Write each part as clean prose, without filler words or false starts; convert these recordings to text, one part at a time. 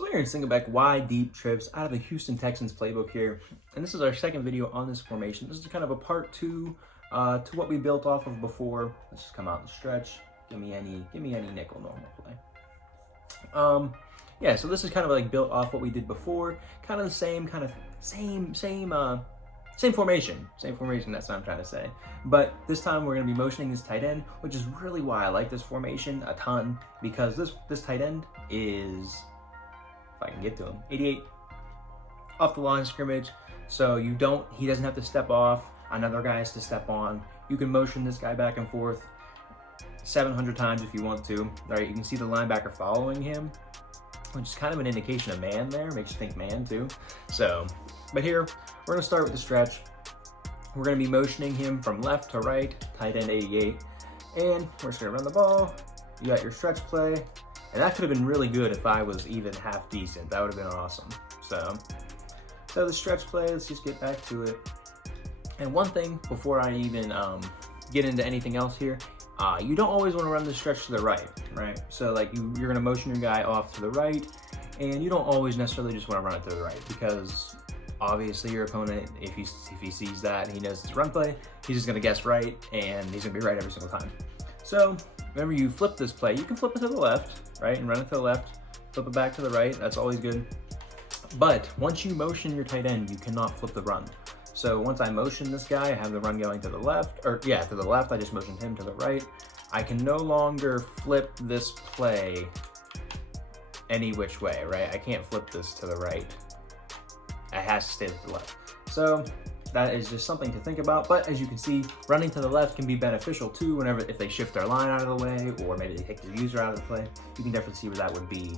So we're in Singleback wide deep trips out of the Houston Texans playbook here, and this is our second video on this formation. This is kind of a part two to what we built off of before. Let's just come out and stretch. Give me any nickel normal play. Yeah, so this is kind of like built off what we did before, kind of the same formation. That's what I'm trying to say. But this time we're going to be motioning this tight end, which is really why I like this formation a ton, because this tight end is, if I can get to him, 88 off the line of scrimmage. So he doesn't have to step off. Another guy has to step on. You can motion this guy back and forth 700 times if you want to. All right, you can see the linebacker following him, which is kind of an indication of man there. Makes you think man too. So, but here, we're gonna start with the stretch. We're gonna be motioning him from left to right, tight end 88. And we're just gonna run the ball. You got your stretch play. And that could have been really good if I was even half decent. That would have been awesome. So the stretch play, let's just get back to it. And one thing before I even get into anything else here, you don't always want to run the stretch to the right? So like you're gonna motion your guy off to the right, and you don't always necessarily just want to run it to the right, because obviously your opponent, if he sees that and he knows it's a run play, he's just gonna guess right, and he's gonna be right every single time. So whenever you flip this play, you can flip it to the left, right, and run it to the left, flip it back to the right. That's always good. But once you motion your tight end, you cannot flip the run. So once I motion this guy, I have the run going to the left, to the left. I just motioned him to the right. I can no longer flip this play any which way, right? I can't flip this to the right. It has to stay to the left. So that is just something to think about. But as you can see, running to the left can be beneficial too if they shift their line out of the way, or maybe they take the user out of the play. You can definitely see where that would be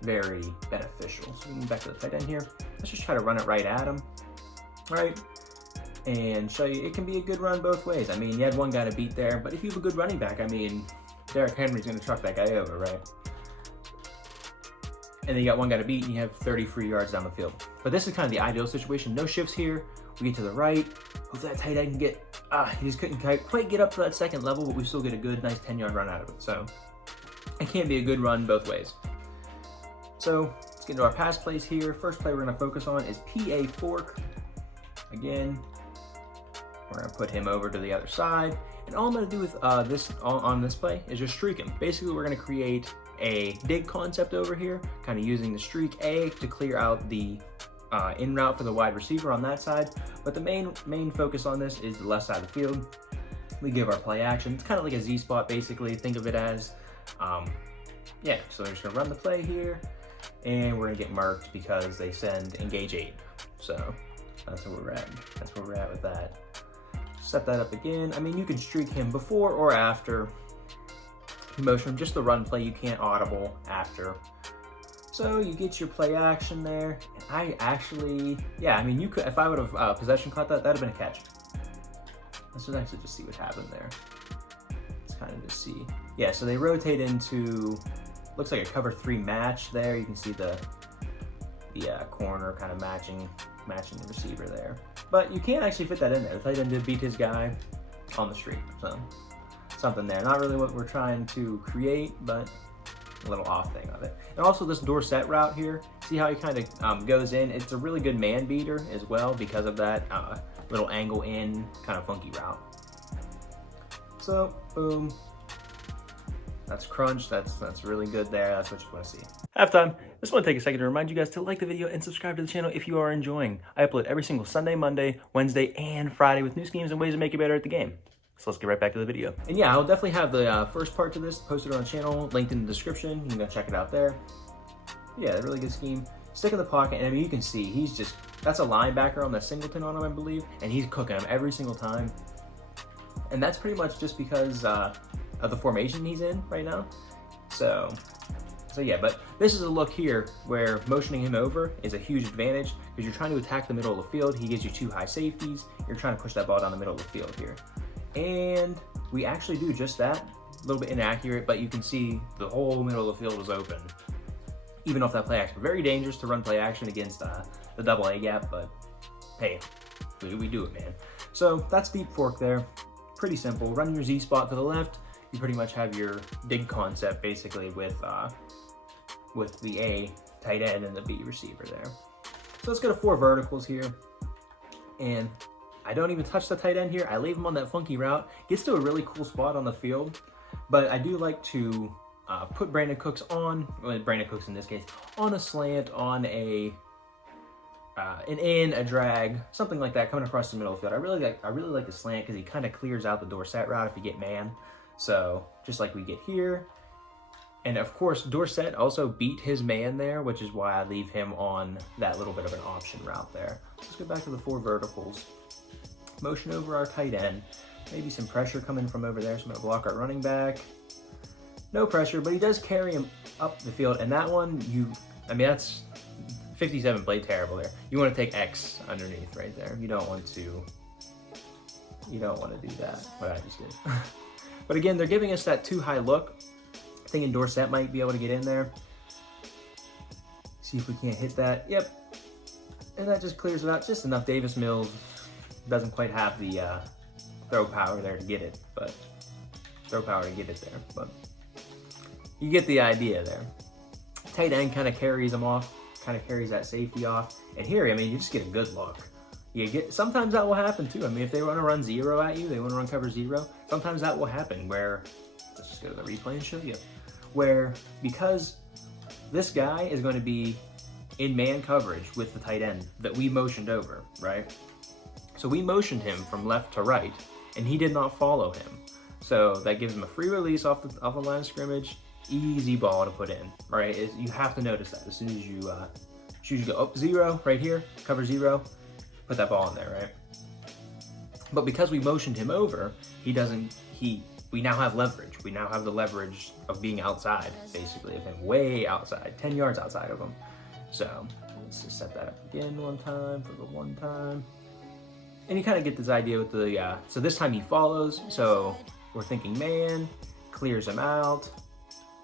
very beneficial. So we can back to the tight end here. Let's just try to run it right at him. Right, and show you it can be a good run both ways. I mean, you had one guy to beat there, but if you have a good running back, I mean, Derrick Henry's going to truck that guy over, right? And then you got one guy to beat, and you have 30 free yards down the field. But this is kind of the ideal situation. No shifts here. We get to the right. Hopefully that tight end can get, he just couldn't quite get up to that second level, but we still get a good, nice 10-yard run out of it. So it can be a good run both ways. So let's get into our pass plays here. First play we're going to focus on is PA fork. Again, we're gonna put him over to the other side. And all I'm gonna do with on this play is just streak him. Basically, we're gonna create a dig concept over here, kind of using the streak A to clear out the in route for the wide receiver on that side. But the main focus on this is the left side of the field. We give our play action. It's kind of like a Z spot, basically. Think of it as, yeah, so we're just gonna run the play here, and we're gonna get marked because they send engage 8. So that's where we're at. That's where we're at with that. Set that up again. I mean, you can streak him before or after. Motion, just the run play. You can't audible after. So you get your play action there. And I actually, yeah, I mean, you could, if I would have possession caught that, that'd have been a catch. Let's actually just see what happened there. Let's kind of just see. Yeah, so they rotate into, looks like a cover 3 match there. You can see the corner kind of matching the receiver there. But you can't actually fit that in there. The tight end did beat his guy on the street. So something there. Not really what we're trying to create, but a little off thing of it. And also this Dorset route here, see how he kind of goes in? It's a really good man beater as well because of that little angle in kind of funky route. So boom. That's crunch, that's really good there. That's what you want to see. Halftime. Just want to take a second to remind you guys to like the video and subscribe to the channel if you are enjoying. I upload every single Sunday, Monday, Wednesday, and Friday with new schemes and ways to make you better at the game. So let's get right back to the video. And yeah, I'll definitely have the first part to this posted on the channel, linked in the description. You can go check it out there. Yeah, a really good scheme. Stick in the pocket, and I mean, you can see he's just, that's a linebacker on that singleton on him, I believe, and he's cooking him every single time. And that's pretty much just because of the formation he's in right now. So yeah, but this is a look here where motioning him over is a huge advantage because you're trying to attack the middle of the field. He gives you 2 high safeties. You're trying to push that ball down the middle of the field here. And we actually do just that. A little bit inaccurate, but you can see the whole middle of the field was open. Even off that play action. Very dangerous to run play action against the double A gap, but hey, we do it, man. So that's deep fork there. Pretty simple. Run your Z spot to the left. You pretty much have your dig concept basically with the A tight end and the B receiver there. So let's go to 4 verticals here. And I don't even touch the tight end here. I leave him on that funky route. Gets to a really cool spot on the field. But I do like to put Brandon Cooks on, well, Brandon Cooks in this case, on a slant, on a an in, a drag, something like that coming across the middle of the field. I really like the slant because he kind of clears out the Dorsett route if you get man. So just like we get here. And of course, Dorsett also beat his man there, which is why I leave him on that little bit of an option route there. Let's go back to the 4 verticals. Motion over our tight end. Maybe some pressure coming from over there, so I'm gonna block our running back. No pressure, but he does carry him up the field. And that one, that's 57 played terrible there. You want to take X underneath right there. You don't want to do that, what I just did. But again, they're giving us that too high look. Thinking Dorsett might be able to get in there. See if we can't hit that. Yep. And that just clears it out just enough. Davis Mills doesn't quite have the throw power there to get it, but you get the idea there. Tight end kind of carries them off, kind of carries that safety off. And here, I mean, you just get a good look. Sometimes that will happen too. I mean, if they want to run 0 at you, they want to run cover 0. Sometimes that will happen where, let's just go to the replay and show you, where because this guy is going to be in man coverage with the tight end that we motioned over, right? So we motioned him from left to right, and he did not follow him. So that gives him a free release off the line of scrimmage, easy ball to put in, right? You have to notice that as soon as you go up 0 right here, cover 0, put that ball in there, right? But because we motioned him over, we now have leverage. We now have the leverage of being outside, basically, of him way outside, 10 yards outside of him. So let's just set that up again one time for the one time. And you kind of get this idea with the, so this time he follows. So we're thinking man, clears him out.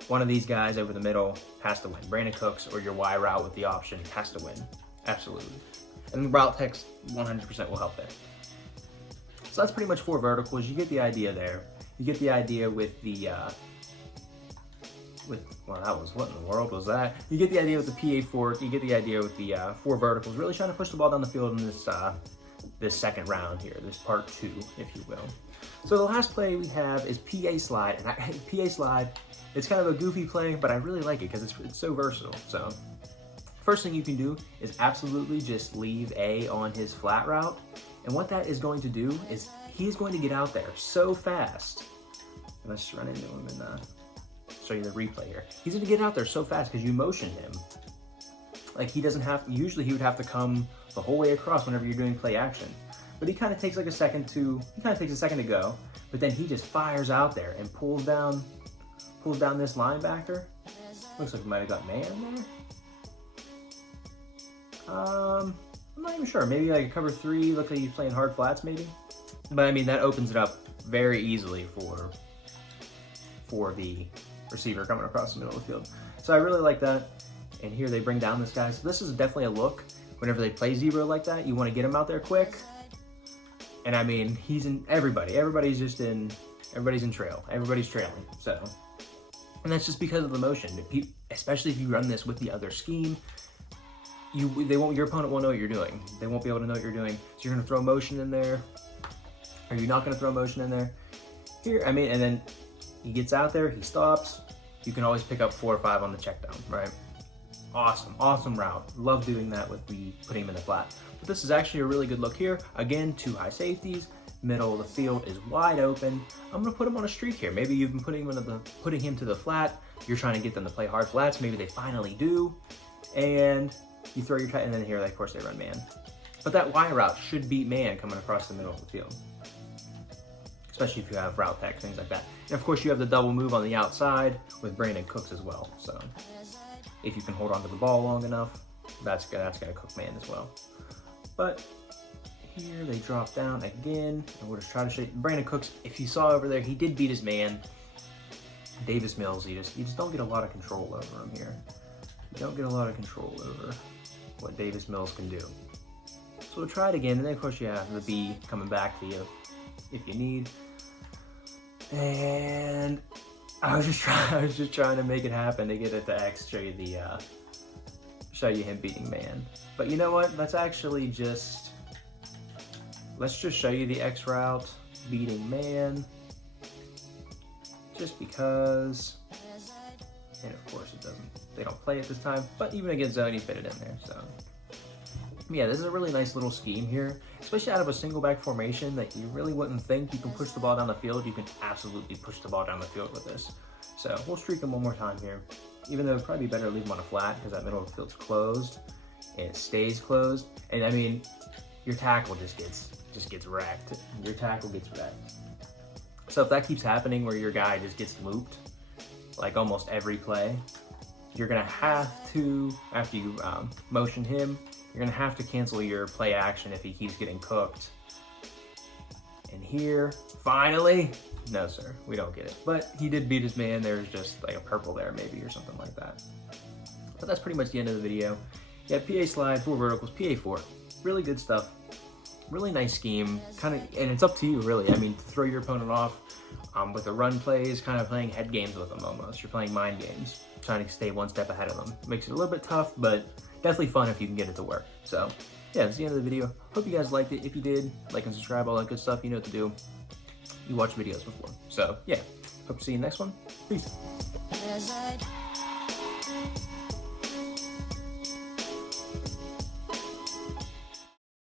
One of these guys over the middle has to win. Brandon Cooks or your Y route with the option has to win. Absolutely. And the route text 100% will help there. So that's pretty much 4 verticals. You get the idea there. You get the idea with the, well, that was, what in the world was that? You get the idea with the PA fork. You get the idea with the 4 verticals. Really trying to push the ball down the field in this second round here, this part 2, if you will. So the last play we have is PA slide. And PA slide, it's kind of a goofy play, but I really like it because it's so versatile. So first thing you can do is absolutely just leave A on his flat route. And what that is going to do is he's going to get out there so fast. And let's run into him and show you the replay here. He's going to get out there so fast because you motioned him. Like he doesn't have, usually he would have to come the whole way across whenever you're doing play action. But he kind of takes like a second to go, but then he just fires out there and pulls down this linebacker. Looks like we might have got man there. I'm not even sure. Maybe like a cover 3. Looks like he's playing hard flats maybe. But I mean, that opens it up very easily for the receiver coming across the middle of the field. So I really like that. And here they bring down this guy. So this is definitely a look. Whenever they play 0 like that, you want to get him out there quick. And I mean, he's in everybody. Everybody's in trail. Everybody's trailing. So, and that's just because of the motion. Especially if you run this with the other scheme, your opponent won't know what you're doing. They won't be able to know what you're doing. So you're going to throw motion in there. Are you not going to throw motion in there? Here, I mean, and then he gets out there, he stops. You can always pick up 4 or 5 on the check down, right? Awesome route. Love doing that with putting him in the flat. But this is actually a really good look here. Again, 2 high safeties. Middle of the field is wide open. I'm gonna put him on a streak here. Maybe you've been putting him to the flat. You're trying to get them to play hard flats. Maybe they finally do. And you throw your tight end in here. Of course, they run man. But that Y route should beat man coming across the middle of the field. Especially if you have route tech, things like that. And of course, you have the double move on the outside with Brandon Cooks as well. So if you can hold on to the ball long enough, that's gonna cook man as well. But here they drop down again, and we'll just try to show you. Brandon Cooks, if you saw over there, he did beat his man. Davis Mills, you just don't get a lot of control over him here. You don't get a lot of control over what Davis Mills can do. So we'll try it again, and then of course you have the B coming back to you if you need. And I was just trying to make it happen to get it to X, show you show you him beating man. But you know what? Let's actually just, let's just show you the X route beating man. Just because, and of course it doesn't, they don't play it this time, but even against zone, he fit it in there, so. Yeah, this is a really nice little scheme here, especially out of a single back formation that you really wouldn't think you can push the ball down the field. You can absolutely push the ball down the field with this. So we'll streak him one more time here, even though it'd probably be better to leave him on a flat because that middle of the field's closed and it stays closed. And I mean, your tackle just gets wrecked. Your tackle gets wrecked. So if that keeps happening where your guy just gets looped, like almost every play, you're gonna have to, after you motion him, you're gonna have to cancel your play action if he keeps getting cooked. And here, finally, no sir, we don't get it. But he did beat his man. There's just like a purple there maybe or something like that. But that's pretty much the end of the video. Yeah, PA slide, 4 verticals, PA4. Really good stuff. Really nice scheme, kind of, and it's up to you really. I mean, to throw your opponent off with the run plays, kind of playing head games with them almost. You're playing mind games, trying to stay one step ahead of them. Makes it a little bit tough, but definitely fun if you can get it to work. So yeah, that's the end of the video. Hope you guys liked it. If you did, like and subscribe, all that good stuff. You know what to do. You watched videos before. So yeah, hope to see you in the next one. Peace.